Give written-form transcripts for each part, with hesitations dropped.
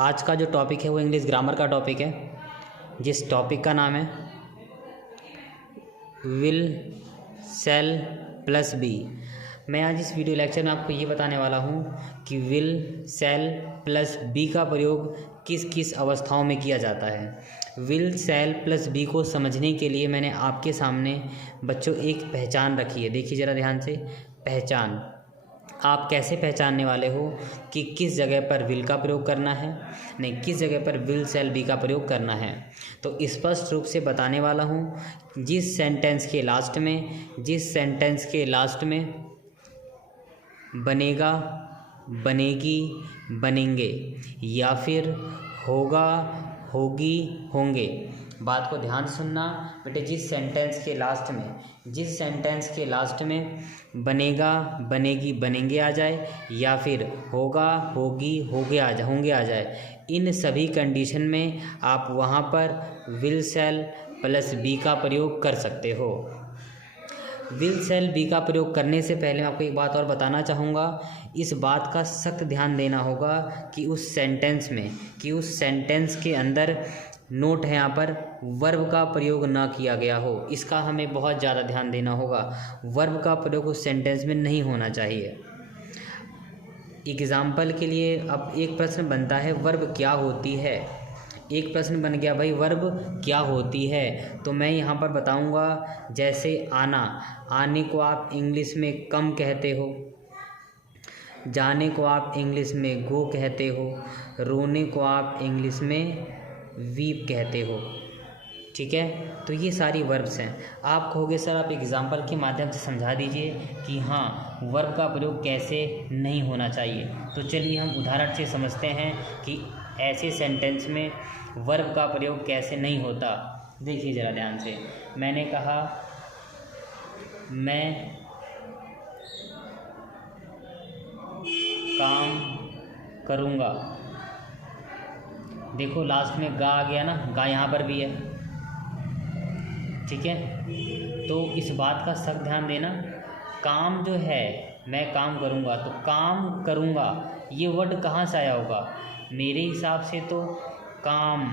आज का जो टॉपिक है वो इंग्लिश ग्रामर का टॉपिक है, जिस टॉपिक का नाम है विल सेल प्लस बी। मैं आज इस वीडियो लेक्चर में आपको ये बताने वाला हूँ कि विल सेल प्लस बी का प्रयोग किस किस अवस्थाओं में किया जाता है। विल सेल प्लस बी को समझने के लिए मैंने आपके सामने बच्चों एक पहचान रखी है। देखिए ज़रा ध्यान से, पहचान आप कैसे पहचानने वाले हो कि किस जगह पर विल का प्रयोग करना है, नहीं किस जगह पर विल सेल बी का प्रयोग करना है। तो स्पष्ट रूप से बताने वाला हूँ। जिस सेंटेंस के लास्ट में बनेगा, बनेगी, बनेंगे या फिर होगा, होगी, होंगे, बात को ध्यान से सुनना बेटे। जिस सेंटेंस के लास्ट में बनेगा, बनेगी, बनेंगे आ जाए या फिर होगा, होगी, होंगे आ जाए, इन सभी कंडीशन में आप वहाँ पर विल सेल प्लस बी का प्रयोग कर सकते हो। विल सेल बी का प्रयोग करने से पहले मैं आपको एक बात और बताना चाहूँगा। इस बात का सख्त ध्यान देना होगा कि उस सेंटेंस के अंदर नोट है यहाँ पर वर्ब का प्रयोग ना किया गया हो। इसका हमें बहुत ज़्यादा ध्यान देना होगा। वर्ब का प्रयोग उस सेंटेंस में नहीं होना चाहिए। एग्ज़ाम्पल के लिए अब एक प्रश्न बनता है, वर्ब क्या होती है। एक प्रश्न बन गया भाई, वर्ब क्या होती है। तो मैं यहाँ पर बताऊँगा, जैसे आना, आने को आप इंग्लिश में कम कहते हो, जाने को आप इंग्लिश में गो कहते हो, रोने को आप इंग्लिश में वीप कहते हो। ठीक है, तो ये सारी वर्ब्स हैं। आप कहोगे सर आप एग्जाम्पल के माध्यम से समझा दीजिए कि हाँ वर्ब का प्रयोग कैसे नहीं होना चाहिए। तो चलिए हम उदाहरण से समझते हैं कि ऐसे सेंटेंस में वर्ब का प्रयोग कैसे नहीं होता। देखिए ज़रा ध्यान से, मैंने कहा मैं काम करूँगा। देखो लास्ट में गा आ गया ना, गा यहाँ पर भी है। ठीक है, तो इस बात का सख्त ध्यान देना। काम जो है, मैं काम करूँगा, तो काम करूँगा ये वर्ड कहाँ से आया होगा। मेरे हिसाब से तो काम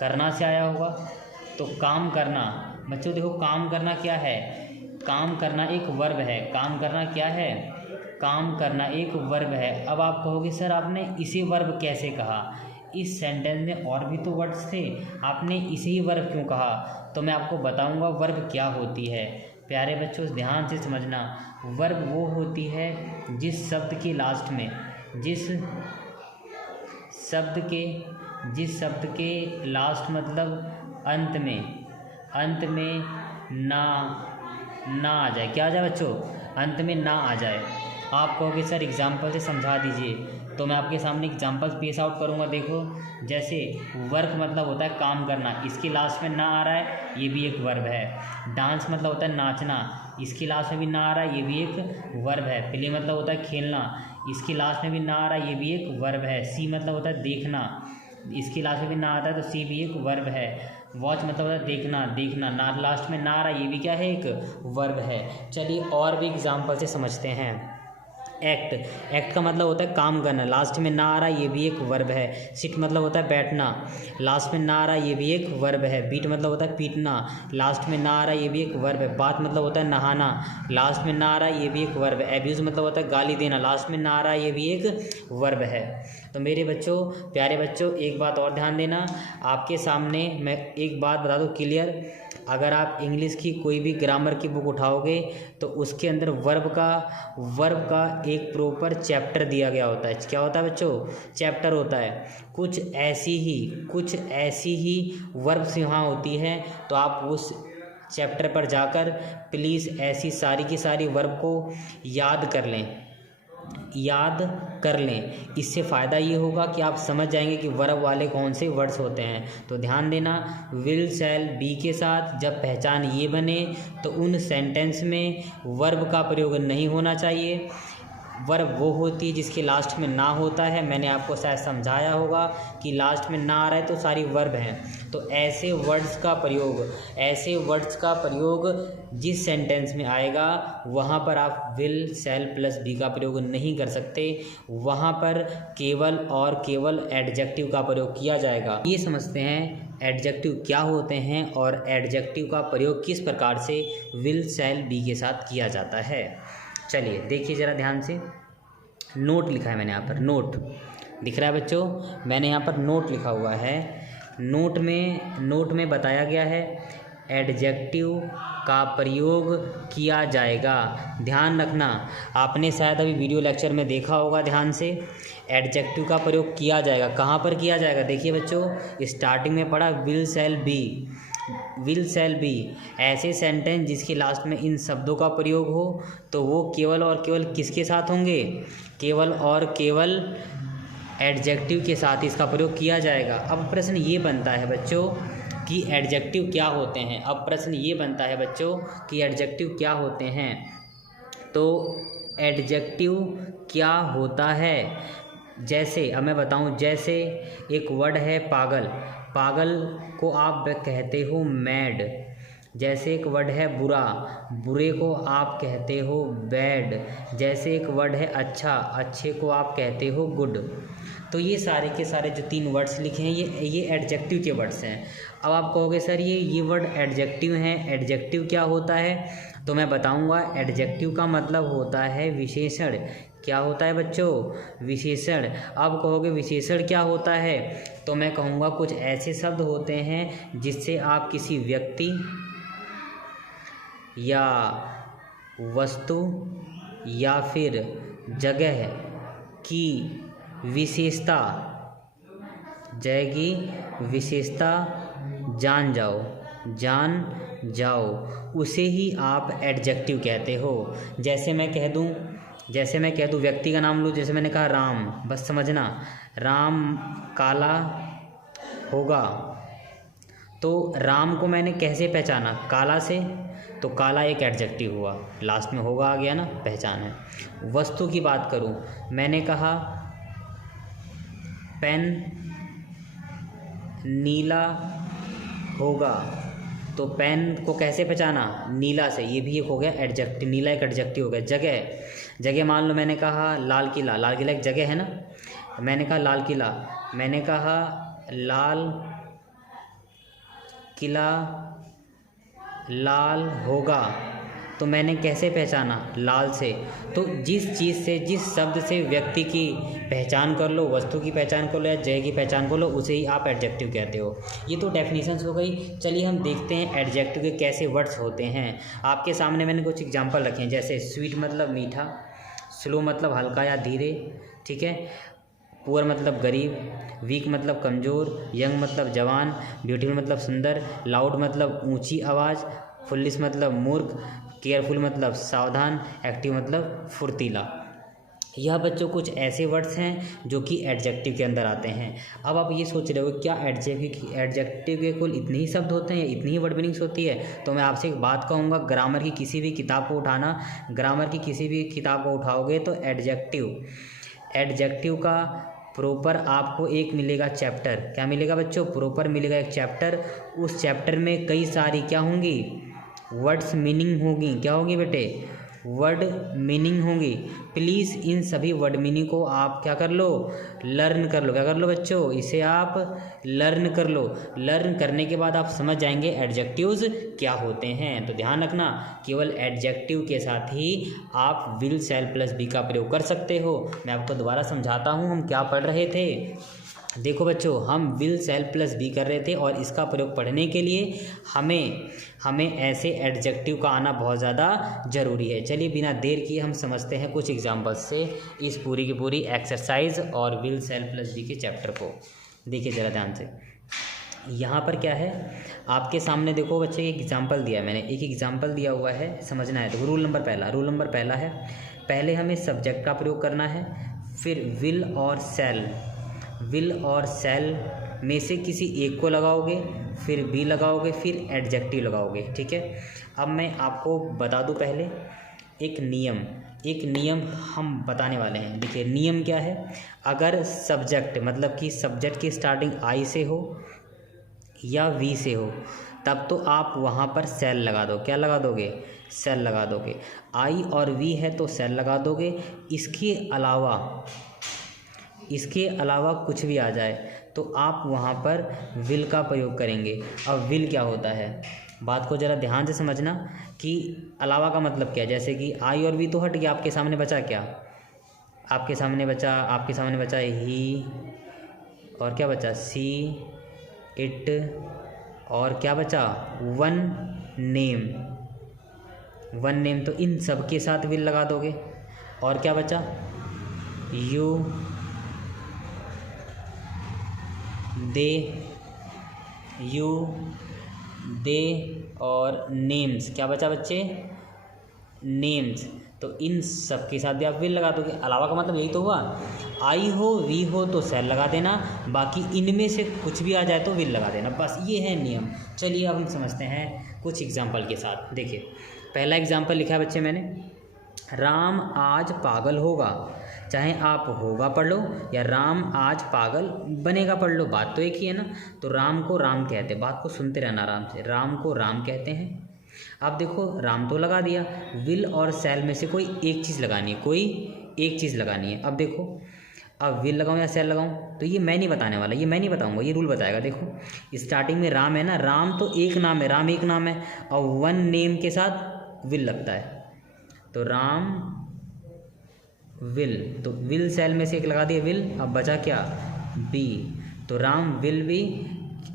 करना से आया होगा। तो काम करना बच्चों देखो, काम करना क्या है, काम करना एक वर्ब है। काम करना क्या है, काम करना एक वर्ब है। अब आप कहोगे सर आपने इसे वर्ब कैसे कहा, इस सेंटेंस में और भी तो वर्ड्स थे, आपने इसे ही वर्ब क्यों कहा। तो मैं आपको बताऊंगा वर्ब क्या होती है। प्यारे बच्चों ध्यान से समझना, वर्ब वो होती है जिस शब्द के लास्ट में, जिस शब्द के लास्ट मतलब अंत में ना आ जाए। क्या आ जाए बच्चों, अंत में ना आ जाए। आप कहोगे सर एग्जाम्पल से समझा दीजिए, तो मैं आपके सामने एग्जाम्पल पेश आउट करूँगा। देखो जैसे वर्क मतलब होता है काम करना, इसके लास्ट में ना आ रहा है, ये भी एक वर्ब है। डांस मतलब होता है नाचना, इसके लास्ट में भी ना आ रहा है, ये भी एक वर्ब है। प्ले मतलब होता है खेलना, इसके लास्ट में भी ना आ रहा है, ये भी एक वर्ब है। सी मतलब होता है देखना, इसके लास्ट में भी ना आता है, तो सी भी एक वर्ब है। वॉच मतलब होता है देखना ना, लास्ट में ना आ रहा है, ये भी क्या है, एक वर्ब है। चलिए और भी एग्जाम्पल से समझते हैं। एक्ट का मतलब होता है काम करना, लास्ट में ना आ रहा है, ये भी एक वर्ब है। सिट मतलब होता है बैठना, लास्ट में ना आ रहा है, ये भी एक वर्ब है। बीट मतलब होता है पीटना, लास्ट में ना आ रहा है, ये भी एक वर्ब है। बात मतलब होता है नहाना, लास्ट में ना आ रहा है, ये भी एक वर्ब है। एब्यूज़ मतलब होता है गाली देना, लास्ट में ना आ रहा है, ये भी एक वर्ब है। तो मेरे बच्चों, प्यारे बच्चों, एक बात और ध्यान देना। आपके सामने मैं एक बात बता दूँ क्लियर, अगर आप इंग्लिश की कोई भी ग्रामर की बुक उठाओगे तो उसके अंदर वर्ब का एक प्रॉपर चैप्टर दिया गया होता है। क्या होता है बच्चों, चैप्टर होता है। कुछ ऐसी ही वर्ब्स यहाँ होती हैं, तो आप उस चैप्टर पर जाकर प्लीज़ ऐसी सारी की सारी वर्ब को याद कर लें। इससे फ़ायदा ये होगा कि आप समझ जाएंगे कि वर्ब वाले कौन से वर्ड्स होते हैं। तो ध्यान देना, विल सेल बी के साथ जब पहचान ये बने तो उन सेंटेंस में वर्ब का प्रयोग नहीं होना चाहिए। वर्ब वो होती है जिसके लास्ट में ना होता है। मैंने आपको शायद समझाया होगा कि लास्ट में ना आ रहा है तो सारी वर्ब हैं। तो ऐसे वर्ड्स का प्रयोग जिस सेंटेंस में आएगा वहाँ पर आप विल शैल प्लस बी का प्रयोग नहीं कर सकते। वहाँ पर केवल और केवल एडजेक्टिव का प्रयोग किया जाएगा। ये समझते हैं एडजेक्टिव क्या होते हैं और एडजेक्टिव का प्रयोग किस प्रकार से विल शैल बी के साथ किया जाता है। चलिए देखिए ज़रा ध्यान से। नोट लिखा है मैंने यहाँ पर, नोट दिख रहा है बच्चों, मैंने यहाँ पर नोट लिखा हुआ है। नोट में बताया गया है एडजेक्टिव का प्रयोग किया जाएगा। ध्यान रखना, आपने शायद अभी वीडियो लेक्चर में देखा होगा ध्यान से, एडजेक्टिव का प्रयोग किया जाएगा। कहाँ पर किया जाएगा? देखिए बच्चों, स्टार्टिंग में पढ़ा विल शैल बी, ऐसे सेंटेंस जिसके लास्ट में इन शब्दों का प्रयोग हो तो वो केवल और केवल किसके साथ होंगे? केवल और केवल एडजेक्टिव के साथ इसका प्रयोग किया जाएगा। अब प्रश्न ये बनता है बच्चों कि एडजेक्टिव क्या होते हैं। क्या होते हैं? तो एडजेक्टिव क्या होता है, जैसे अब मैं बताऊं, जैसे एक वर्ड है पागल, पागल को आप कहते हो मैड। जैसे एक वर्ड है बुरा, बुरे को आप कहते हो बैड। जैसे एक वर्ड है अच्छा, अच्छे को आप कहते हो गुड। तो ये सारे के सारे जो 3 वर्ड्स लिखे हैं ये एडजेक्टिव के वर्ड्स हैं। अब आप कहोगे सर ये वर्ड एडजेक्टिव हैं, एडजेक्टिव क्या होता है? तो मैं बताऊंगा, एडजेक्टिव का मतलब होता है विशेषण। क्या होता है बच्चों? विशेषण। अब कहोगे विशेषण क्या होता है? तो मैं कहूँगा कुछ ऐसे शब्द होते हैं जिससे आप किसी व्यक्ति या वस्तु या फिर जगह की विशेषता जान जाओ, उसे ही आप एडजेक्टिव कहते हो। जैसे मैं कह दूं व्यक्ति का नाम लूँ, जैसे मैंने कहा राम, बस समझना, राम काला होगा। तो राम को मैंने कैसे पहचाना? काला से। तो काला एक एडजेक्टिव हुआ, लास्ट में होगा आ गया ना, पहचान है। वस्तु की बात करूं, मैंने कहा पेन नीला होगा, तो पेन को कैसे पहचाना? नीला से, ये भी एक हो गया एडजेक्टिव, नीला एक एडजेक्टिव हो गया। जगह मान लो मैंने कहा लाल किला एक जगह है ना, मैंने कहा लाल किला, मैंने कहा लाल किला लाल होगा, तो मैंने कैसे पहचाना? लाल से। तो जिस चीज़ से, जिस शब्द से व्यक्ति की पहचान कर लो, वस्तु की पहचान कर लो या जगह की पहचान कर लो, उसे ही आप एडजेक्टिव कहते हो। ये तो डेफिनेशंस हो गई। चलिए हम देखते हैं एडजेक्टिव के कैसे वर्ड्स होते हैं। आपके सामने मैंने कुछ एग्जांपल रखे हैं, जैसे स्वीट मतलब मीठा, स्लो मतलब हल्का या धीरे, ठीक है, पुअर मतलब गरीब, वीक मतलब कमज़ोर, यंग मतलब जवान, ब्यूटीफुल मतलब सुंदर, लाउड मतलब ऊंची आवाज़, फुलिश मतलब मूर्ख, केयरफुल मतलब सावधान, एक्टिव मतलब फुर्तीला। यह बच्चों कुछ ऐसे वर्ड्स हैं जो कि एडजेक्टिव के अंदर आते हैं। अब आप ये सोच रहे हो क्या एडजेक्टिव के कुल इतने ही शब्द होते हैं, इतनी ही वर्ड मीनिंग्स होती है? तो मैं आपसे एक बात कहूँगा, ग्रामर की किसी भी किताब को उठाओगे तो एडजेक्टिव का प्रॉपर आपको एक मिलेगा चैप्टर। क्या मिलेगा बच्चों? प्रॉपर मिलेगा एक चैप्टर। उस चैप्टर में कई सारी क्या होंगी? वर्ड्स मीनिंग होगी। क्या होगी बेटे? वर्ड मीनिंग होगी। प्लीज़ इन सभी वर्ड मीनिंग को आप क्या कर लो? लर्न कर लो। क्या कर लो बच्चों? इसे आप लर्न कर लो। लर्न करने के बाद आप समझ जाएंगे एडजेक्टिव्स क्या होते हैं। तो ध्यान रखना, केवल एडजेक्टिव के साथ ही आप विल शैल प्लस बी का प्रयोग कर सकते हो। मैं आपको दोबारा समझाता हूँ हम क्या पढ़ रहे थे। देखो बच्चों, हम विल शैल प्लस बी कर रहे थे और इसका प्रयोग पढ़ने के लिए हमें ऐसे एडजेक्टिव का आना बहुत ज़्यादा ज़रूरी है। चलिए बिना देर किए हम समझते हैं कुछ एग्जांपल्स से इस पूरी की पूरी एक्सरसाइज और विल शैल प्लस बी के चैप्टर को। देखिए ज़रा ध्यान से, यहाँ पर क्या है आपके सामने, देखो बच्चे एक एग्जाम्पल दिया है मैंने, एक एग्जाम्पल दिया हुआ है, समझना है। तो रूल नंबर पहला है, पहले हमें सब्जेक्ट का प्रयोग करना है, फिर विल और शैल में से किसी एक को लगाओगे, फिर बी लगाओगे, फिर एडजेक्टिव लगाओगे, ठीक है। अब मैं आपको बता दूं पहले एक एक नियम हम बताने वाले हैं। देखिए नियम क्या है, अगर सब्जेक्ट मतलब कि सब्जेक्ट की स्टार्टिंग आई से हो या वी से हो तब तो आप वहाँ पर सेल लगा दो। क्या लगा दोगे? सेल लगा दोगे। आई और वी है तो सेल लगा दोगे। इसके अलावा कुछ भी आ जाए तो आप वहाँ पर विल का प्रयोग करेंगे। अब विल क्या होता है, बात को ज़रा ध्यान से समझना कि अलावा का मतलब क्या है। जैसे कि आई और वी तो हट गया, आपके सामने बचा क्या? आपके सामने बचा ही, और क्या बचा? सी, इट, और क्या बचा? One name. तो इन सब के साथ विल लगा दोगे। और क्या बचा? यू, दे और नेम्स। क्या बचा बच्चे? नेम्स। तो इन सब के साथ भी आप विल लगा दोगे। अलावा का मतलब यही तो हुआ, आई हो वी हो तो सेल लगा देना, बाकी इनमें से कुछ भी आ जाए तो विल लगा देना। बस ये है नियम। चलिए अब हम समझते हैं कुछ एग्जाम्पल के साथ। देखिए पहला एग्जाम्पल लिखा है बच्चे मैंने, राम आज पागल होगा। चाहे आप होगा पढ़ लो या राम आज पागल बनेगा पढ़ लो, बात तो एक ही है ना। तो राम को राम कहते हैं, बात को सुनते रहना आराम से। राम को राम कहते हैं। अब देखो राम तो लगा दिया, विल और सेल में से कोई एक चीज़ लगानी है, अब देखो अब विल लगाऊं या सेल लगाऊं, तो ये मैं नहीं बताने वाला, ये मैं नहीं बताऊंगा, ये रूल बताएगा। देखो स्टार्टिंग में राम है ना, राम तो एक नाम है, राम एक नाम है, और वन नेम के साथ विल लगता है तो राम विल, तो विल सेल में से एक लगा दिया विल। अब बचा क्या? बी, तो राम विल बी।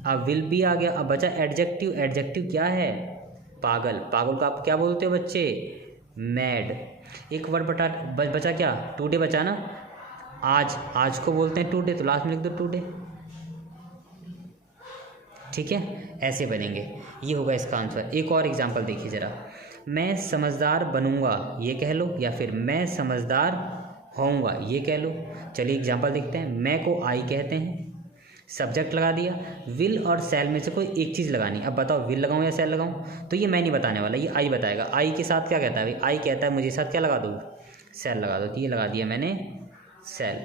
अब विल बी आ गया, अब बचा एडजेक्टिव। एडजेक्टिव क्या है? पागल। पागल को आप क्या बोलते हो बच्चे? मैड। एक वर्ड बचा क्या? टुडे बचा ना। आज को बोलते हैं टुडे, तो लास्ट में लिख दो टुडे। ठीक है, ऐसे बनेंगे। ये होगा इसका आंसर। एक और एग्जांपल देखिए ज़रा, मैं समझदार बनूंगा ये कह लो, या फिर मैं समझदार होऊंगा ये कह लो। चलिए एग्जांपल देखते हैं। मैं को आई कहते हैं, सब्जेक्ट लगा दिया, विल और सेल में से कोई एक चीज़ लगानी। अब बताओ विल लगाऊं या सेल लगाऊं, तो ये मैं नहीं बताने वाला, ये आई बताएगा। आई के साथ क्या कहता है भाई? आई कहता है मुझे साथ क्या लगा दूँ? सेल लगा दो। तो ये लगा दिया मैंने सेल,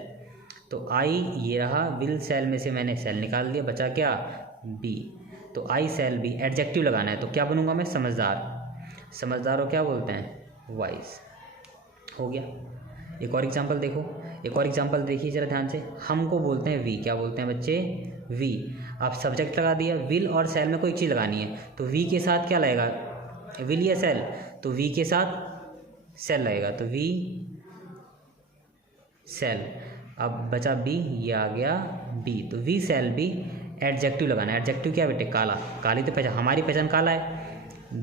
तो आई ये रहा, विल सेल में से मैंने सेल निकाल दिया, बचा क्या? बी। तो आई सेल बी, एडजेक्टिव लगाना है तो क्या बनूंगा मैं? समझदार। समझदार को क्या बोलते हैं? वाइज। हो गया। एक और एग्जांपल देखो, एक और एग्जांपल देखिए जरा ध्यान से। हमको बोलते हैं वी, क्या बोलते हैं बच्चे? वी। अब सब्जेक्ट लगा दिया, विल और सेल में कोई चीज़ लगानी है तो वी के साथ क्या लगेगा? विल या सेल? तो वी के साथ सेल लगेगा, तो वी सेल। अब बचा बी, ये आ गया बी, तो वी सेल बी। एडजेक्टिव लगाना है। एडजेक्टिव क्या बेटे? काला। काली तो पहचान, हमारी पहचान काला है,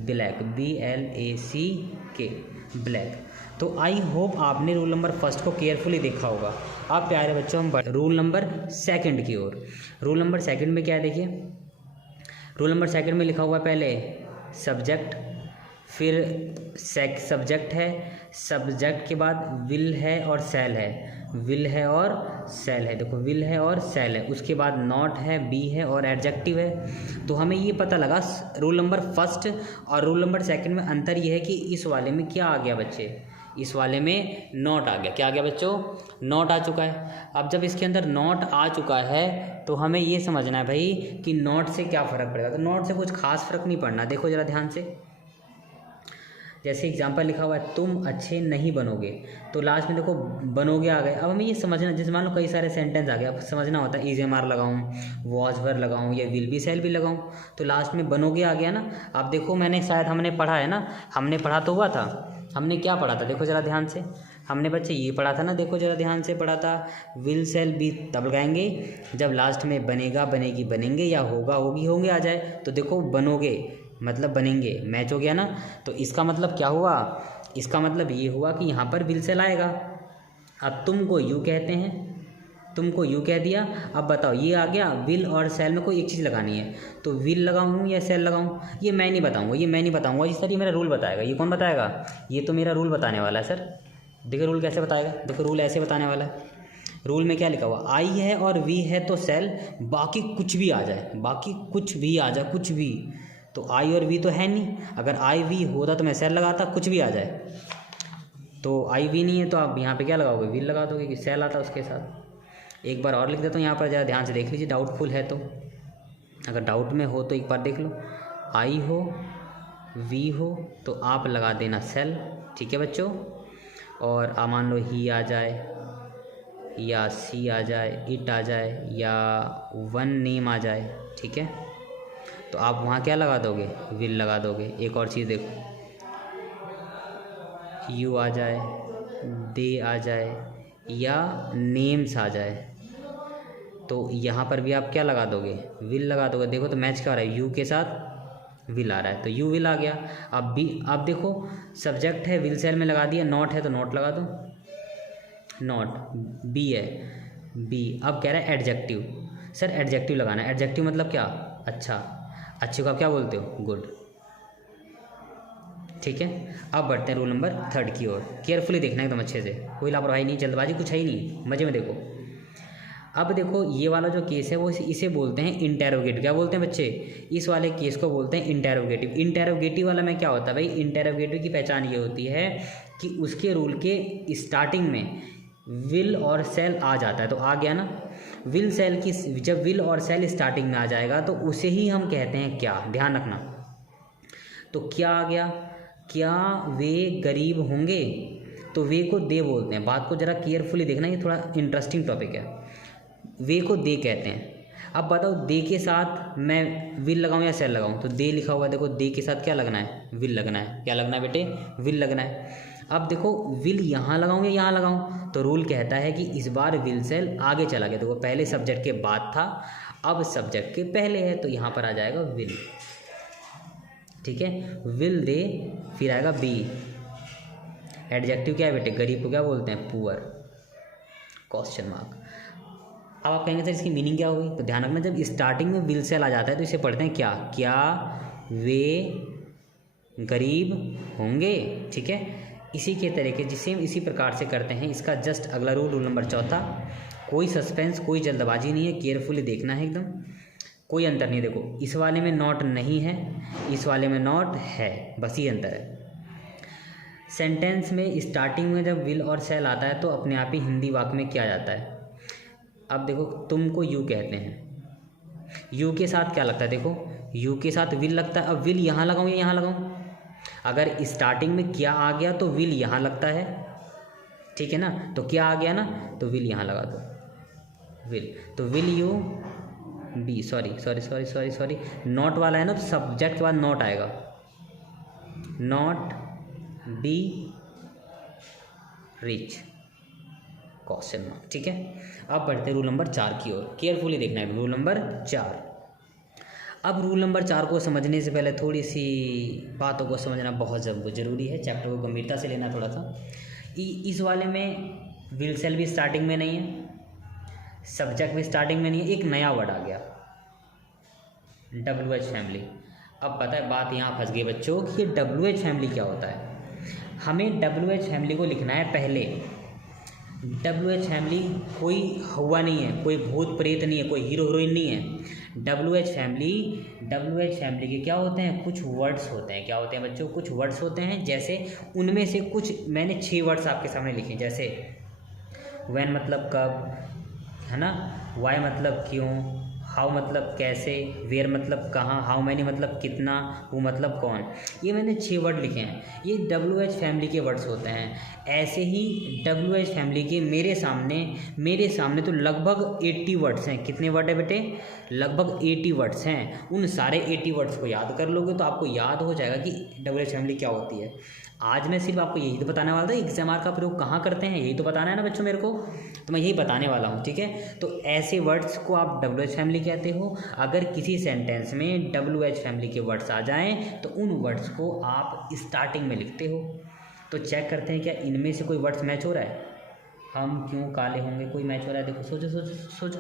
ब्लैक, BLACK, ब्लैक। तो आई होप आपने रूल नंबर फर्स्ट को केयरफुली देखा होगा। अब प्यारे बच्चों हम रूल नंबर सेकंड की ओर। रूल नंबर सेकंड में क्या है देखिए, रूल नंबर सेकंड में लिखा हुआ है पहले सब्जेक्ट, फिर सब्जेक्ट है, सब्जेक्ट के बाद विल है और सेल है, विल है और सेल है। देखो विल है और सेल है, उसके बाद नॉट है, बी है और एडजेक्टिव है। तो हमें ये पता लगा रूल नंबर फर्स्ट और रूल नंबर सेकंड में अंतर ये है कि इस वाले में क्या आ गया बच्चे? इस वाले में नॉट आ गया। क्या आ गया बच्चों? नॉट आ चुका है। अब जब इसके अंदर नॉट आ चुका है तो हमें ये समझना है भाई कि नॉट से क्या फ़र्क पड़ेगा। तो नॉट से कुछ खास फ़र्क नहीं पड़ना। देखो ज़रा ध्यान से, जैसे एग्जाम्पल लिखा हुआ है तुम अच्छे नहीं बनोगे, तो लास्ट में देखो बनोगे आ गए। अब हमें ये समझना, जैसे मान लो कई सारे सेंटेंस आ गए, अब समझना होता है EZMR लगाऊं, वॉज वर लगाऊं या विल बी सेल भी लगाऊं, तो लास्ट में बनोगे आ गया ना। अब देखो मैंने शायद हमने पढ़ा है ना, हमने पढ़ा तो हुआ था, हमने क्या पढ़ा था देखो ज़रा ध्यान से, हमने बच्चे ये पढ़ा था ना, देखो ज़रा ध्यान से पढ़ा था, विल सेल बी तब लगाएंगे जब लास्ट में बनेगा बनेगी बनेंगे या होगा होगी होंगे आ जाए। तो देखो बनोगे मतलब बनेंगे, मैच हो गया ना। तो इसका मतलब क्या हुआ? इसका मतलब ये हुआ कि यहाँ पर विल सेल आएगा। अब तुमको यू कहते हैं, तुमको यू कह दिया। अब बताओ ये आ गया, विल और सेल में कोई एक चीज़ लगानी है, तो विल लगाऊँ या सेल लगाऊँ? ये मैं नहीं बताऊँगा, ये मैं नहीं बताऊँगा जी सर, ये मेरा रूल बताएगा। ये कौन बताएगा? ये तो मेरा रूल बताने वाला है सर। देखो रूल कैसे बताएगा, देखो रूल ऐसे बताने वाला है। रूल में क्या लिखा हुआ? आई है और वी है तो सेल, बाकी कुछ भी आ जाए, बाकी कुछ भी आ जाए, कुछ भी। तो आई और वी तो है नहीं, अगर आई वी होता तो मैं सेल लगाता, कुछ भी आ जाए। तो आई वी नहीं है तो आप यहाँ पे क्या लगाओगे, विल लगा दोगे कि सेल आता है उसके साथ। एक बार और लिख देता हूँ यहाँ पर, ज़रा ध्यान से देख लीजिए, डाउटफुल है तो, अगर डाउट में हो तो एक बार देख लो। आई हो वी हो तो आप लगा देना सेल, ठीक है बच्चों। और मान लो ही आ जाए या सी आ जाए, इट आ जाए या वन नेम आ जाए, ठीक है, तो आप वहाँ क्या लगा दोगे, विल लगा दोगे। एक और चीज़ देखो, यू आ जाए, दे आ जाए या नेम्स आ जाए, तो यहाँ पर भी आप क्या लगा दोगे, विल लगा दोगे। देखो तो मैच क्या हो रहा है, यू के साथ विल आ रहा है तो यू विल आ गया। अब देखो सब्जेक्ट है, विल सेल में लगा दिया, नॉट है तो नॉट लगा दो, नॉट। बी है, बी। अब कह रहा है एडजेक्टिव, सर एडजेक्टिव लगाना है। एडजेक्टिव मतलब क्या, अच्छा, अच्छे को आप क्या बोलते हो, गुड, ठीक है। अब बढ़ते हैं रूल नंबर 3 की ओर। केयरफुली देखना एकदम अच्छे से, कोई लापरवाही नहीं, जल्दबाजी कुछ है ही नहीं, मजे में देखो। अब देखो ये वाला जो केस है वो इसे बोलते हैं इंटेरोगेटिव। क्या बोलते हैं बच्चे, इस वाले केस को बोलते हैं इंटेरोगेटिव। इंटेरोगेटिव वाला में क्या होता है भाई, इंटेरोगेटिव की पहचान ये होती है कि उसके रूल के स्टार्टिंग में विल और सेल आ जाता है। तो आ गया ना, विल सेल की, जब विल और सेल स्टार्टिंग में आ जाएगा तो उसे ही हम कहते हैं क्या, ध्यान रखना। तो क्या आ गया, क्या वे गरीब होंगे, तो वे को दे बोलते हैं। बात को ज़रा केयरफुली देखना, ये थोड़ा इंटरेस्टिंग टॉपिक है। वे को दे कहते हैं। अब बताओ दे के साथ मैं विल लगाऊं या सेल लगाऊं, तो दे लिखा हुआ है, देखो दे के साथ क्या लगना है, विल लगना है। क्या लगना है बेटे, विल लगना है। अब देखो विल यहाँ लगाऊं या यहाँ लगाऊं, तो रूल कहता है कि इस बार विल सेल आगे चला गया। देखो पहले सब्जेक्ट के बाद था, अब सब्जेक्ट के पहले है, तो यहाँ पर आ जाएगा विल, ठीक है। विल दे, फिर आएगा बी। एडजेक्टिव क्या है बेटे, गरीब को क्या बोलते हैं, पुअर, क्वेश्चन मार्क। अब आप कहेंगे सर इसकी मीनिंग क्या होगी, तो ध्यान रखना, जब स्टार्टिंग में विल सेल आ जाता है तो इसे पढ़ते हैं क्या, क्या वे गरीब होंगे, ठीक है। इसी के तरीके जिसे हम इसी प्रकार से करते हैं। इसका जस्ट अगला रूल, रूल नंबर 4, कोई सस्पेंस, कोई जल्दबाजी नहीं है, केयरफुली देखना है एकदम, कोई अंतर नहीं। देखो इस वाले में नॉट नहीं है, इस वाले में नॉट है, बस ये अंतर है। सेंटेंस में स्टार्टिंग में जब विल और सेल आता है तो अपने आप ही हिंदी वाक्य में क्या जाता है। अब देखो तुमको यू कहते हैं, यू के साथ क्या लगता है, देखो यू के साथ विल लगता है। अब विल यहाँ लगाऊं या यहाँ लगाऊं, अगर स्टार्टिंग में क्या आ गया तो विल यहाँ लगता है, ठीक है ना। तो क्या आ गया ना, तो विल यहाँ लगा दो, विल। तो will you be, sorry not वाला है ना, तो सब्जेक्ट के बाद नॉट आएगा, not be rich, question mark, ठीक है। अब बढ़ते रूल नंबर 4 की ओर, केयरफुली देखना है रूल नंबर 4। अब रूल नंबर 4 को समझने से पहले थोड़ी सी बातों को समझना बहुत ज़रूरी है, चैप्टर को गंभीरता से लेना थोड़ा सा। इस वाले में विल सेल भी स्टार्टिंग में नहीं है, सब्जेक्ट भी स्टार्टिंग में नहीं है, एक नया वर्ड आ गया, WH फैमिली। अब पता है बात यहाँ फंस गई बच्चों कि ये WH फैमिली क्या होता है। हमें WH फैमिली को लिखना है पहले। WH फैमिली कोई हुआ नहीं है, कोई भूत प्रेत नहीं है, कोई हीरो हीरोइन नहीं है। WH फैमिली के क्या होते हैं, कुछ वर्ड्स होते हैं। क्या होते हैं बच्चों, कुछ वर्ड्स होते हैं। जैसे उनमें से कुछ मैंने 6 वर्ड्स आपके सामने लिखे, जैसे व्हेन मतलब कब, है ना, वाई मतलब क्यों, हाउ मतलब कैसे, वेयर मतलब कहाँ, हाउ मैनी मतलब कितना, वो मतलब कौन। ये मैंने 6 वर्ड लिखे हैं, ये WH फैमिली के वर्ड्स होते हैं। ऐसे ही WH फैमिली के मेरे सामने तो लगभग 80 वर्ड्स हैं। कितने वर्ड है बेटे, लगभग 80 वर्ड्स हैं। उन सारे 80 वर्ड्स को याद कर लोगे तो आपको याद हो जाएगा कि WH फैमिली क्या होती है। आज मैं सिर्फ आपको यही तो बताने वाला था, XMR का प्रयोग कहाँ करते हैं यही तो बताना है ना बच्चों मेरे को, तो मैं यही बताने वाला हूँ, ठीक है। तो ऐसे वर्ड्स को आप WH फैमिली कहते हो। अगर किसी सेंटेंस में WH फैमिली के वर्ड्स आ जाएं तो उन वर्ड्स को आप स्टार्टिंग में लिखते हो। तो चेक करते हैं क्या इनमें से कोई वर्ड्स मैच हो रहा है। हम क्यों काले होंगे, कोई मैच हो रहा है, देखो सोचो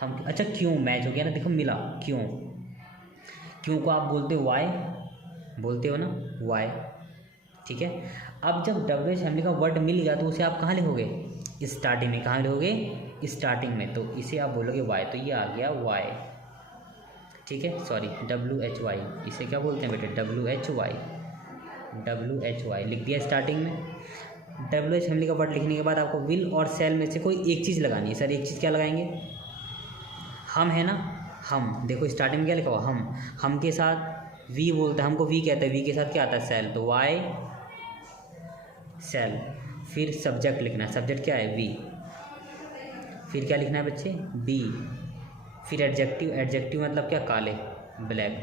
हम, अच्छा क्यों मैच हो गया ना, देखो मिला, क्यों को आप बोलते हो वाई, बोलते हो ना वाई, ठीक है। अब जब WH फैमिली का वर्ड मिल गया तो उसे आप कहाँ लिखोगे, स्टार्टिंग में। कहाँ लिखोगे, स्टार्टिंग में। तो इसे आप बोलोगे वाई, तो ये आ गया वाई, ठीक है। सॉरी WHY, इसे क्या बोलते हैं बेटे, WHY लिख दिया स्टार्टिंग में। WH फैमिली का वर्ड लिखने के बाद आपको विल और शैल में से कोई एक चीज़ लगानी है। सर एक चीज़ क्या लगाएंगे? हम है ना, हम देखो स्टार्टिंग में क्या लिखा हुआ, हम के साथ वी बोलते हैं, हमको वी कहते हैं, वी के साथ क्या आता है? शैल, तो वाई शैल। फिर सब्जेक्ट लिखना है, सब्जेक्ट क्या है? वी। फिर क्या लिखना है बच्चे? बी। फिर एडजेक्टिव, एडजेक्टिव मतलब क्या? काले, ब्लैक।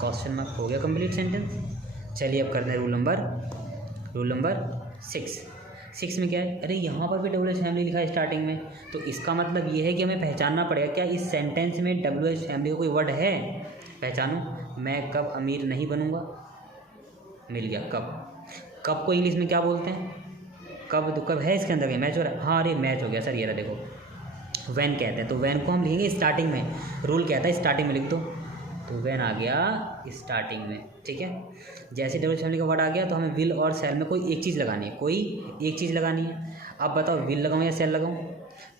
Question mark. हो गया कंप्लीट सेंटेंस। चलिए अब करते हैं रूल नंबर 6 में क्या है? अरे यहाँ पर भी WH फैमिली लिखा है स्टार्टिंग में, तो इसका मतलब ये है कि हमें पहचानना पड़ेगा क्या इस सेंटेंस में WH फैमिली का कोई वर्ड है। पहचानो। मैं कब अमीर नहीं बनूंगा। मिल गया। कब को इंग्लिश में क्या बोलते हैं? कब है इसके अंदर? मैच हो रहा है। हाँ अरे मैच हो गया सर, ये रहा देखो, वैन कहते हैं, तो वैन को हम लिखेंगे स्टार्टिंग में। रूल कहता है स्टार्टिंग में लिख दो, तो वैन आ गया स्टार्टिंग में। ठीक है, जैसे WH फैमिली का वर्ड आ गया तो हमें विल और शैल में कोई एक चीज़ लगानी है, अब बताओ विल लगाऊं या शैल लगाऊं?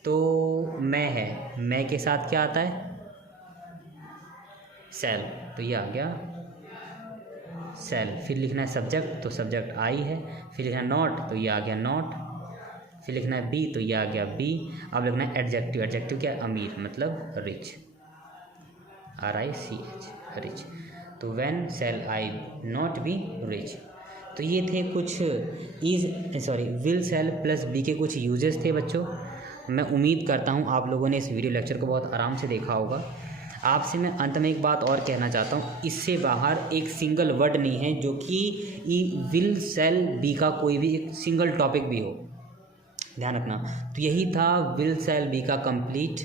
तो मैं है, मैं के साथ क्या आता है? शैल, तो ये आ गया शैल। फिर लिखना है सब्जेक्ट, तो सब्जेक्ट आई है। फिर लिखना है नॉट, तो ये आ गया नॉट। फिर लिखना है बी, तो ये आ गया बी। अब लिखना है एडजेक्टिव, एडजेक्टिव क्या है? अमीर, मतलब रिच, RICH, रिच। तो when shall I not be rich. तो ये थे कुछ विल शैल प्लस बी के कुछ यूजेस थे बच्चों। मैं उम्मीद करता हूँ आप लोगों ने इस वीडियो लेक्चर को बहुत आराम से देखा होगा। आपसे मैं अंत में एक बात और कहना चाहता हूँ, इससे बाहर एक सिंगल वर्ड नहीं है जो कि विल शैल बी का कोई भी एक सिंगल टॉपिक भी हो, ध्यान रखना। तो यही था विल शैल बी का कंप्लीट